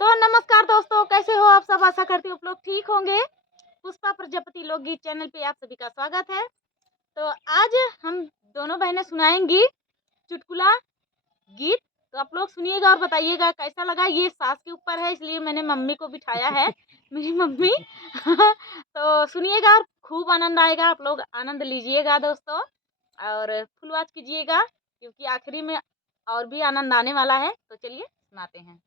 तो नमस्कार दोस्तों, कैसे हो आप सब। आशा करती हूँ आप लोग ठीक होंगे। पुष्पा प्रजापति लोकगीत चैनल पे आप सभी का स्वागत है। तो आज हम दोनों बहनें सुनाएंगी चुटकुला गीत। तो आप लोग सुनिएगा और बताइएगा कैसा लगा। ये सास के ऊपर है, इसलिए मैंने मम्मी को बिठाया है, मेरी मम्मी। तो सुनिएगा और खूब आनंद आएगा। आप लोग आनंद लीजिएगा दोस्तों और फुल वॉच कीजिएगा, क्योंकि आखिरी में और भी आनंद आने वाला है। तो चलिए सुनाते हैं।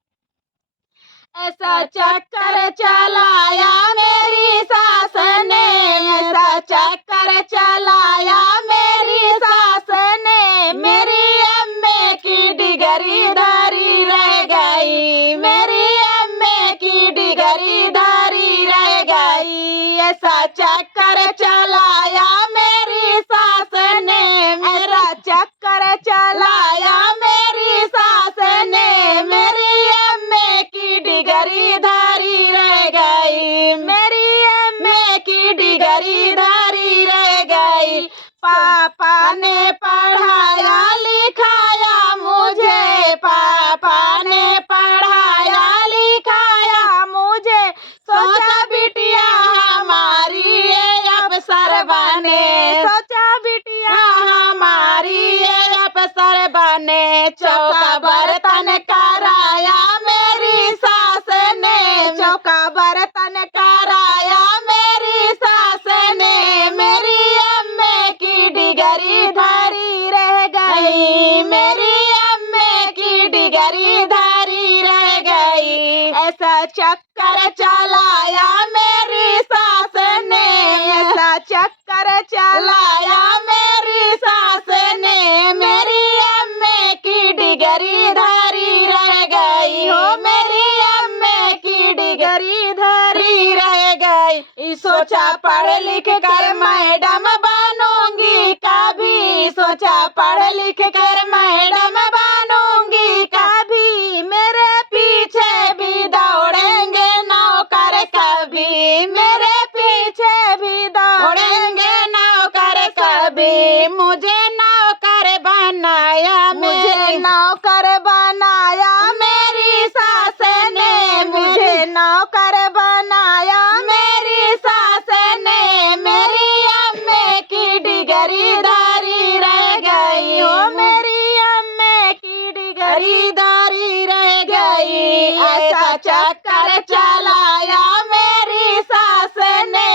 ऐसा चक्कर चलाया मेरी सास ने, ऐसा चक्कर चलाया मेरी सास ने, मेरी अम्मे की डिगरी धारी रह गई, मेरी अम्मे की डिगरी धारी रह गई। ऐसा चक्कर चलाया मेरी सास ने, ऐसा चक्कर चलाया मेरी सास ने, मेरी अम्मे की डिगरी धारी रह गई, मेरी अम्मे की डिगरी धारी रह गई। पापा ने पढ़ाया लिखाया मुझे, पापा ने पढ़ाया लिखाया मुझे, सोचा बिटिया हमारी ये अफसर बने, सोचा बिटिया हमारी ये अफसर बने। चौका बर्तन कराया मेरी सास ने, चौका बर्तन कराया मेरी सास ने, मेरी अम्मे की डिगरी धारी रह गई, मेरी अम्मे की डिगरी धारी रह गई। ऐसा चक्कर चलाया मेरी सास ने, ऐसा चक्कर चलाया मेरी सास ने, मेरी अम्मे की डिगरी धारी रह गई हो, मेरी अम्मे की डिगरी धारी रह गई। सोचा पढ़ लिख कर मैडम बनूंगी कभी, सोचा पढ़ लिख कर मैडम बनूंगी कभी, मेरे पीछे भी दौड़ेंगे नौकर कभी, मेरे पीछे भी दौड़ेंगे नौकर कभी। मुझे नौकर बनाया, मुझे नौकर बनाया मेरी सास ने, मुझे नौकर बनाया मेरी सास ने, मेरी अम्मे की डिगरी धारी रह गई हो, मेरी अम्मे की डिगरी धारी रह गई। ऐसा चक्कर चलाया मेरी सास ने,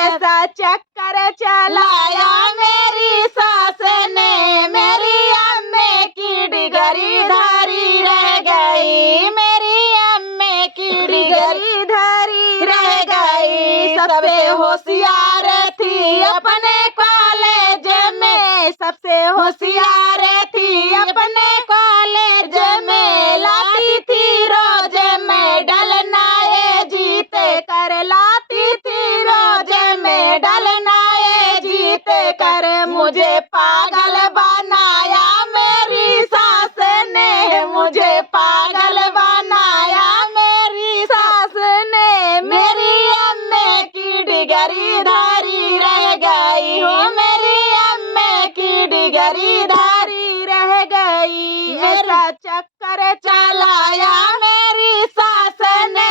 ऐसा चक्कर चलाया मेरी सास ने, मेरी अम्मे की डिगरी धारी रह गई, मेरी अम्मे की डिगरी धारी रह गई। सबसे होशियार थी अपने कॉलेज में, सबसे होशियार थी अपने कॉलेज में, लाती थी रोज मेडल नाए जीत कर, लाती थी रोज मेडल नाए जीत कर। मुझे पागल बनाया मेरी सास ने, मुझे पागल बनाया मेरी सास ने, मेरी अम्मे की डिगरी धारी रह गई हो, मेरी अम्मे की डिगरी धारी रह गई। ऐसा चक्कर चलाया मेरी सास ने,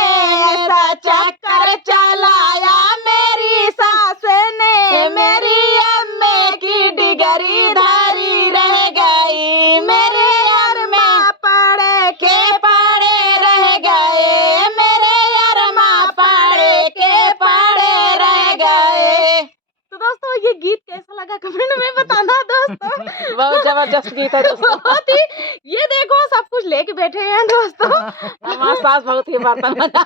ऐसा चक्कर चलाया मेरी सास ने, मेरी अम्मे की डिगरी धारी रह गई, मेरे अरमा पढ़ के पढ़े रह गए, मेरे अरमा पढ़ के पढ़े रह गए। तो दोस्तों ये गीत कैसा लगा कमेंट में बताना दोस्तों। बहुत जबरदस्त गीत है दोस्तों। बहुत ही, ये देखो सब कुछ लेके बैठे हैं दोस्तों। हमारे सास बहुत ही बर्तन बजा।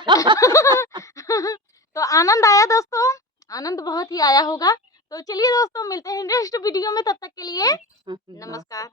तो आनंद आया दोस्तों, आनंद बहुत ही आया होगा। तो चलिए दोस्तों मिलते हैं नेक्स्ट वीडियो में, तब तक के लिए नमस्कार।